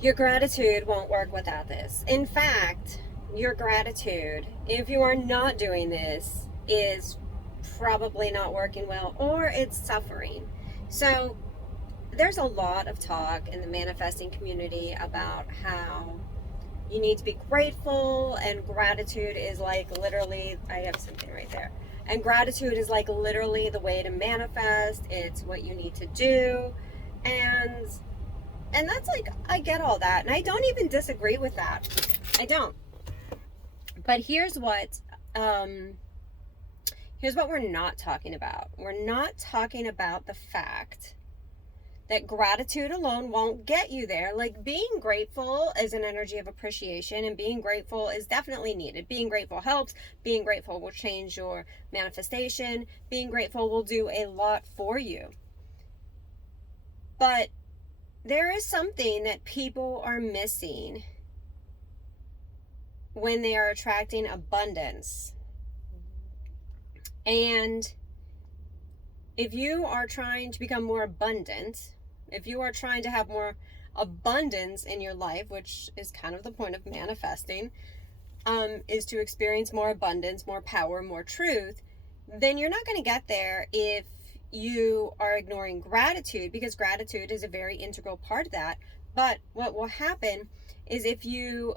Your gratitude won't work without this. In fact, your gratitude, if you are not doing this, is probably not working well or it's suffering. So, there's a lot of talk in the manifesting community about how you need to be grateful, and gratitude is like literally, I have something right there. And gratitude is like literally the way to manifest. It's what you need to do. And that's like, I get all that, and I don't even disagree with that. I don't. But here's what we're not talking about. We're not talking about the fact that gratitude alone won't get you there. Like, being grateful is an energy of appreciation, and being grateful is definitely needed. Being grateful helps. Being grateful will change your manifestation. Being grateful will do a lot for you. But there is something that people are missing when they are attracting abundance. And if you are trying to become more abundant, if you are trying to have more abundance in your life, which is kind of the point of manifesting, is to experience more abundance, more power, more truth, then you're not going to get there if you are ignoring gratitude, because gratitude is a very integral part of that. But what will happen is, if you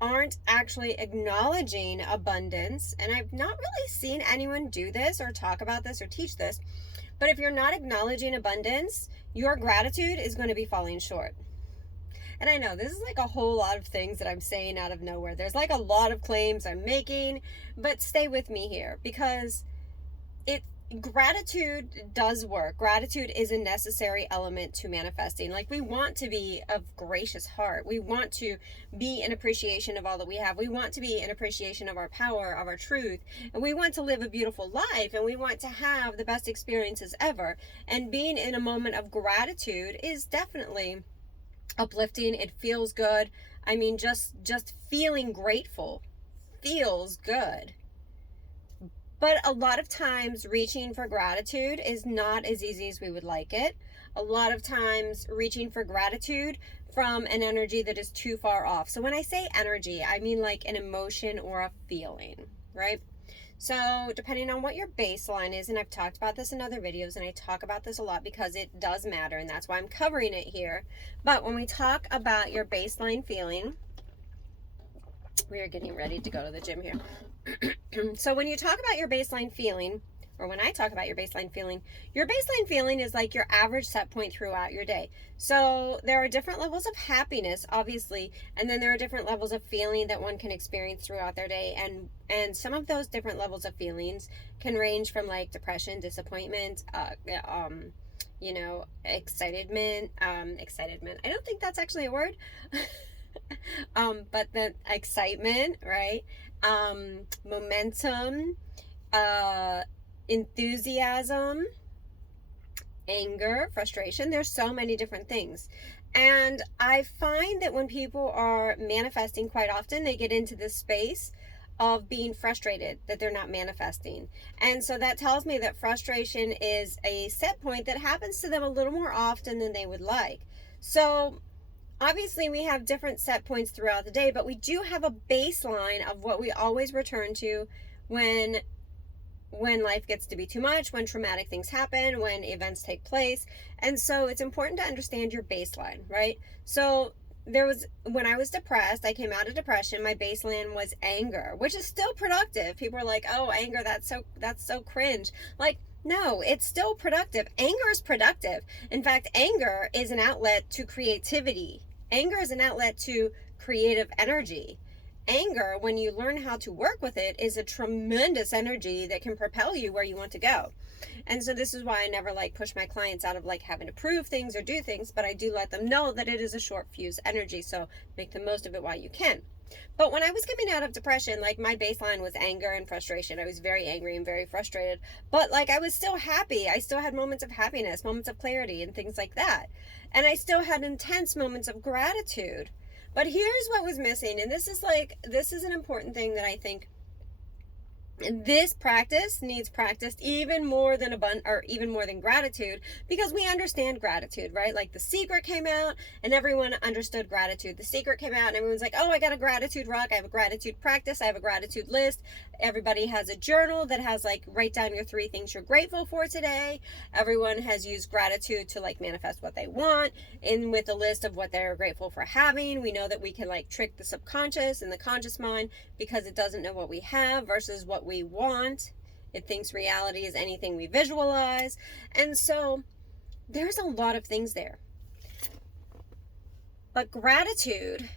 aren't actually acknowledging abundance, and I've not really seen anyone do this or talk about this or teach this, but if you're not acknowledging abundance, your gratitude is going to be falling short. And I know this is like a whole lot of things that I'm saying out of nowhere. There's like a lot of claims I'm making, but stay with me here, because gratitude does work. Gratitude is a necessary element to manifesting. Like, we want to be of gracious heart. We want to be in appreciation of all that we have. We want to be in appreciation of our power, of our truth. And we want to live a beautiful life, and we want to have the best experiences ever. And being in a moment of gratitude is definitely uplifting. It feels good. I mean, just feeling grateful feels good. But a lot of times, reaching for gratitude is not as easy as we would like it. A lot of times, reaching for gratitude from an energy that is too far off. So when I say energy, I mean like an emotion or a feeling, right? So depending on what your baseline is, and I've talked about this in other videos, and I talk about this a lot because it does matter, and that's why I'm covering it here. But when we talk about your baseline feeling, we are getting ready to go to the gym here. So when you talk about your baseline feeling, or when I talk about your baseline feeling is like your average set point throughout your day. So there are different levels of happiness, obviously, and then there are different levels of feeling that one can experience throughout their day. And some of those different levels of feelings can range from like depression, disappointment, excitement. I don't think that's actually a word. But the excitement, right? Momentum, enthusiasm, anger, frustration. There's so many different things. And I find that when people are manifesting, quite often they get into this space of being frustrated that they're not manifesting. And so that tells me that frustration is a set point that happens to them a little more often than they would like. So obviously, we have different set points throughout the day, but we do have a baseline of what we always return to when life gets to be too much, when traumatic things happen, when events take place. And so it's important to understand your baseline, right? So when I was depressed, I came out of depression, my baseline was anger, which is still productive. People are like, oh, anger, that's so cringe. Like, no, it's still productive. Anger is productive. In fact, anger is an outlet to creativity. Anger is an outlet to creative energy. Anger, when you learn how to work with it, is a tremendous energy that can propel you where you want to go. And so this is why I never like push my clients out of like having to prove things or do things, but I do let them know that it is a short fuse energy, so make the most of it while you can. But when I was coming out of depression, like, my baseline was anger and frustration. I was very angry and very frustrated, but like, I was still happy. I still had moments of happiness, moments of clarity, and things like that. And I still had intense moments of gratitude. But here's what was missing, and this is an important thing that I think This practice needs practiced even more than even more than gratitude, because we understand gratitude, right? Like The Secret came out and everyone understood gratitude. The Secret came out and everyone's like, oh, I got a gratitude rock, I have a gratitude practice, I have a gratitude list. Everybody has a journal that has like, write down your 3 things you're grateful for today. Everyone has used gratitude to like manifest what they want, and with a list of what they're grateful for having. We know that we can like trick the subconscious and the conscious mind, because it doesn't know what we have versus what we want. It thinks reality is anything we visualize. And so there's a lot of things there. But gratitude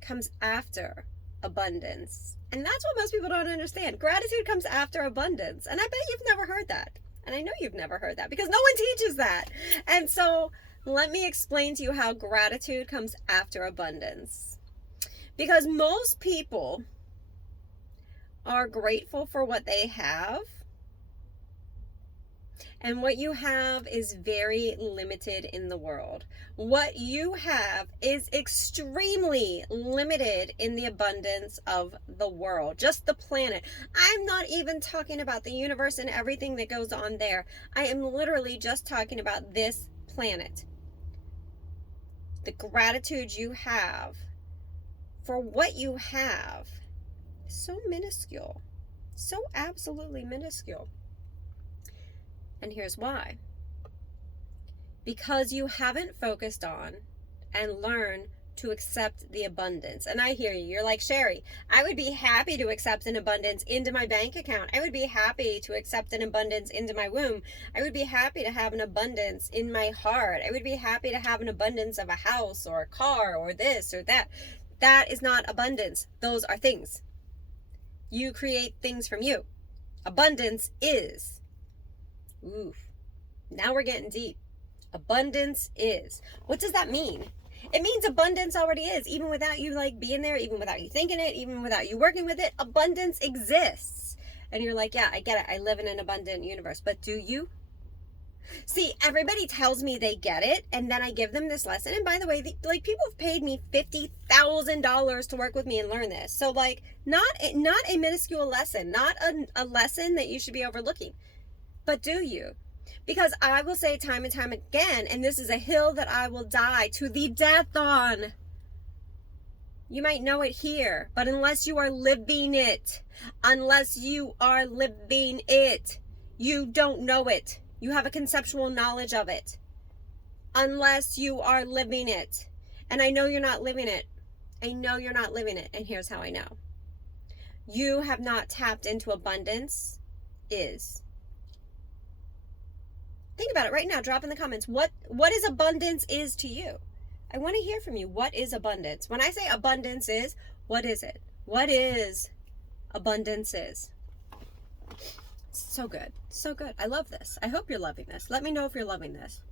comes after abundance. And that's what most people don't understand. Gratitude comes after abundance. And I bet you've never heard that. And I know you've never heard that, because no one teaches that. And so let me explain to you how gratitude comes after abundance. Because most people are grateful for what they have, and what you have is very limited in the world. What you have is extremely limited in the abundance of the world, just the planet. I'm not even talking about the universe and everything that goes on there. I am literally just talking about this planet. The gratitude you have for what you have is so minuscule, so absolutely minuscule. And here's why. Because you haven't focused on and learned to accept the abundance. And I hear you. You're like, Sherry, I would be happy to accept an abundance into my bank account. I would be happy to accept an abundance into my womb. I would be happy to have an abundance in my heart. I would be happy to have an abundance of a house or a car or this or that. That is not abundance. Those are things. You create things from you. Abundance is. Oof. Now we're getting deep. Abundance is. What does that mean? It means abundance already is, even without you like being there, even without you thinking it, even without you working with it. Abundance exists. And you're like, yeah, I get it. I live in an abundant universe. But do you? See, everybody tells me they get it, and then I give them this lesson. And by the way, like, people have paid me $50,000 to work with me and learn this. So like, not a minuscule lesson, not a lesson that you should be overlooking. But do you? Because I will say time and time again, and this is a hill that I will die to the death on. You might know it here, but unless you are living it, you don't know it. You have a conceptual knowledge of it. Unless you are living it. And I know you're not living it. I know you're not living it. And here's how I know. You have not tapped into abundance is. Think about it right now. Drop in the comments. What is abundance is to you? I want to hear from you. What is abundance? When I say abundance is, what is it? What is abundance is? So good. So good. I love this. I hope you're loving this. Let me know if you're loving this.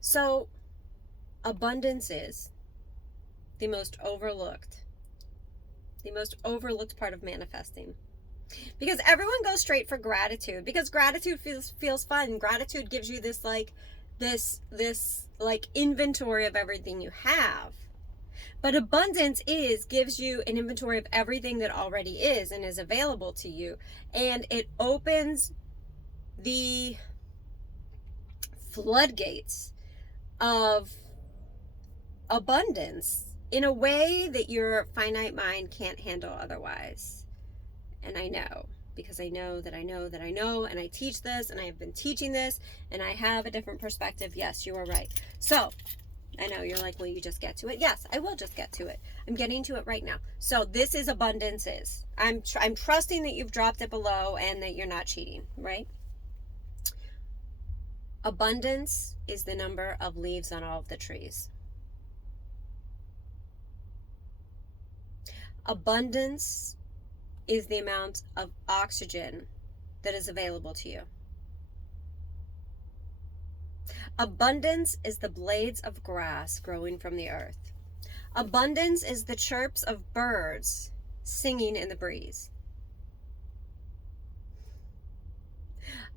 So, abundance is the most overlooked part of manifesting. Because everyone goes straight for gratitude, because gratitude feels fun. Gratitude gives you this inventory of everything you have. But abundance gives you an inventory of everything that already is and is available to you. And it opens the floodgates of abundance in a way that your finite mind can't handle otherwise. And I know, because I know that I know that I know, and I teach this, and I have been teaching this, and I have a different perspective. Yes, you are right. So, I know you're like, will you just get to it? Yes, I will just get to it. I'm getting to it right now. So, this is abundance is. I'm trusting that you've dropped it below and that you're not cheating, right? Abundance is the number of leaves on all of the trees. Abundance is the amount of oxygen that is available to you. Abundance is the blades of grass growing from the earth. Abundance is the chirps of birds singing in the breeze.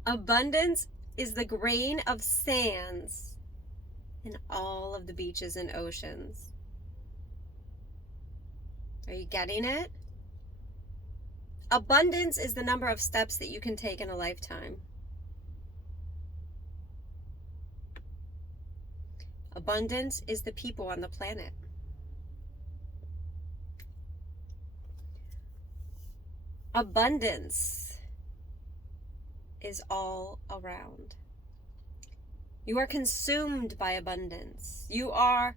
Abundance is the grain of sands in all of the beaches and oceans. Are you getting it? Abundance is the number of steps that you can take in a lifetime. Abundance is the people on the planet. Abundance is all around. You are consumed by abundance. You are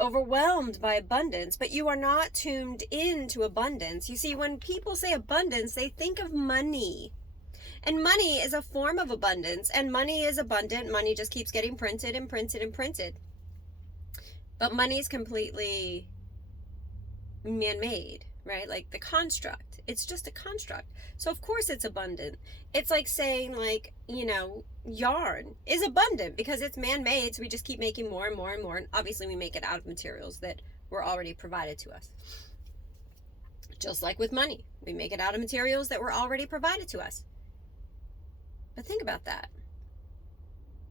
overwhelmed by abundance, but you are not tuned into abundance. You see, when people say abundance, they think of money. And money is a form of abundance, and money is abundant. Money just keeps getting printed and printed and printed. But money is completely man-made, right? Like the construct. It's just a construct. So of course it's abundant. It's like saying, like, you know, yarn is abundant because it's man-made, so we just keep making more and more and more. And obviously we make it out of materials that were already provided to us. Just like with money. We make it out of materials that were already provided to us. But think about that.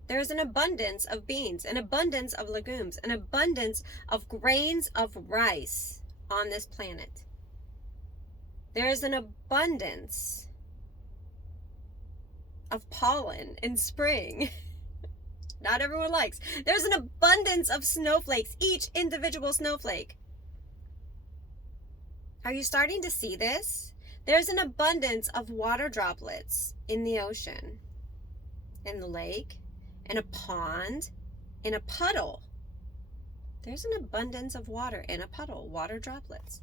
There's an abundance of beans, an abundance of legumes, an abundance of grains of rice on this planet. There is an abundance of pollen in spring. Not everyone likes. There's an abundance of snowflakes, each individual snowflake. Are you starting to see this? There's an abundance of water droplets in the ocean, in the lake, in a pond, in a puddle. There's an abundance of water in a puddle, water droplets.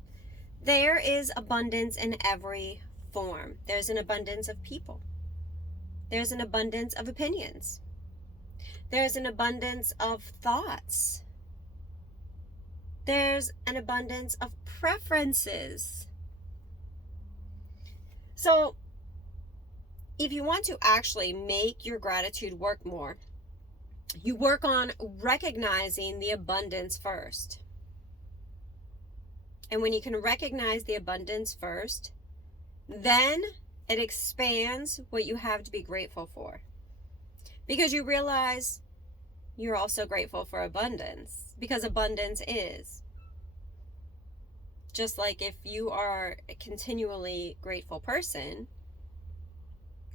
There is abundance in every form. There's an abundance of people. There's an abundance of opinions. There's an abundance of thoughts. There's an abundance of preferences. So, if you want to actually make your gratitude work more, you work on recognizing the abundance first. And when you can recognize the abundance first, then it expands what you have to be grateful for. Because you realize you're also grateful for abundance, because abundance is. Just like if you are a continually grateful person,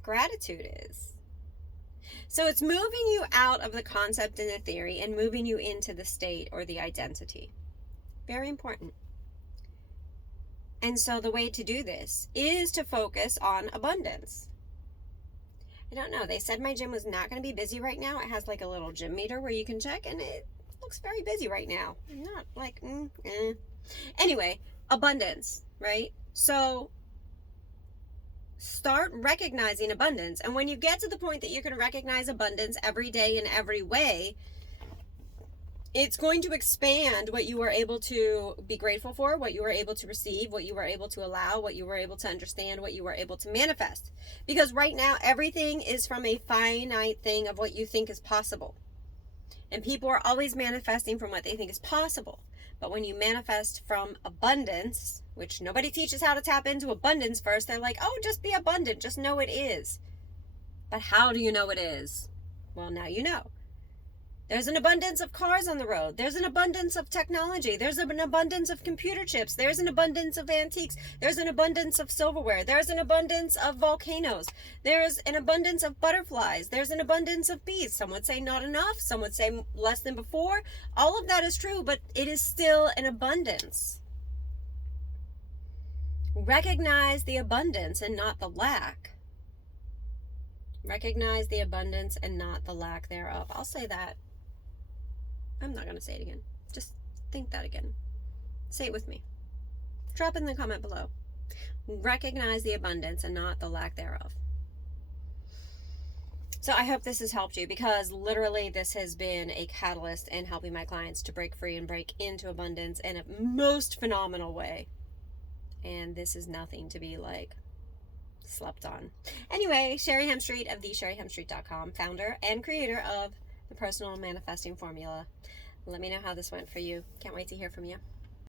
gratitude is. So it's moving you out of the concept and the theory and moving you into the state or the identity. Very important. And so the way to do this is to focus on abundance. I don't know. They said my gym was not going to be busy right now. It has like a little gym meter where you can check, and it looks very busy right now. Not like, Anyway, abundance, right? So start recognizing abundance. And when you get to the point that you can recognize abundance every day in every way, it's going to expand what you were able to be grateful for, what you were able to receive, what you were able to allow, what you were able to understand, what you were able to manifest. Because right now, everything is from a finite thing of what you think is possible. And people are always manifesting from what they think is possible. But when you manifest from abundance, which nobody teaches how to tap into abundance first, they're like, oh, just be abundant, just know it is. But how do you know it is? Well, now you know. There's an abundance of cars on the road. There's an abundance of technology. There's an abundance of computer chips. There's an abundance of antiques. There's an abundance of silverware. There's an abundance of volcanoes. There's an abundance of butterflies. There's an abundance of bees. Some would say not enough. Some would say less than before. All of that is true, but it is still an abundance. Recognize the abundance and not the lack. Recognize the abundance and not the lack thereof. I'll say that. I'm not going to say it again. Just think that again. Say it with me. Drop in the comment below. Recognize the abundance and not the lack thereof. So I hope this has helped you, because literally this has been a catalyst in helping my clients to break free and break into abundance in a most phenomenal way. And this is nothing to be like slept on. Anyway, Sherry Hemstreet of thesherryhemstreet.com, founder and creator of the Personal Manifesting Formula. Let me know how this went for you. Can't wait to hear from you.